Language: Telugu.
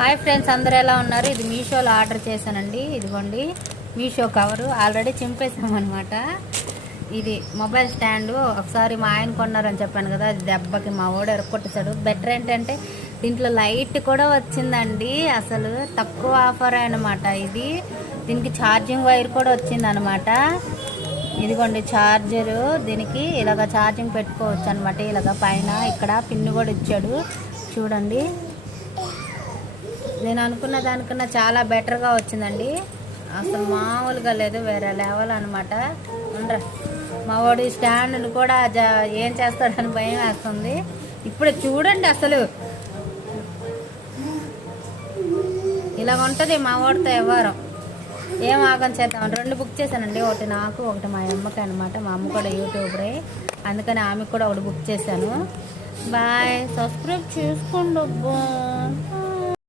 హాయ్ ఫ్రెండ్స్, అందరూ ఎలా ఉన్నారు? ఇది మీషోలో ఆర్డర్ చేశానండి. ఇదిగోండి మీషో కవరు ఆల్రెడీ చింపేసామన్నమాట. ఇది మొబైల్ స్టాండు. ఒకసారి మా ఆయన కొన్నారని చెప్పాను కదా, అది దెబ్బకి మా వాడు ఎరక్కొట్టేశాడు. బెటర్ ఏంటంటే దీంట్లో లైట్ కూడా వచ్చిందండి. అసలు తక్కువ ఆఫర్ అనమాట ఇది. దీనికి ఛార్జింగ్ వైర్ కూడా వచ్చిందనమాట. ఇదిగోండి ఛార్జరు. దీనికి ఇలాగ ఛార్జింగ్ పెట్టుకోవచ్చు అనమాట. ఇలాగ పైన ఇక్కడ పిన్ కూడా ఇచ్చాడు చూడండి. నేను అనుకున్న దానికన్నా చాలా బెటర్గా వచ్చిందండి. అసలు మామూలుగా లేదు, వేరే లెవెల్ అనమాట. ఉండరా మా వాడు స్టాండ్ని కూడా ఏం చేస్తాడని భయం వేస్తుంది. ఇప్పుడు చూడండి అసలు ఇలాగ ఉంటుంది మా వాడితో వ్యవహారం. ఏం ఆగం చేద్దాం. 2 బుక్ చేశానండి, ఒకటి నాకు ఒకటి మా అమ్మకి అనమాట. మా అమ్మ కూడా యూట్యూబరే, అందుకని ఆమెకు కూడా ఒకటి బుక్ చేశాను. బాయ్, సబ్స్క్రైబ్ చేసుకోండి అబ్బా.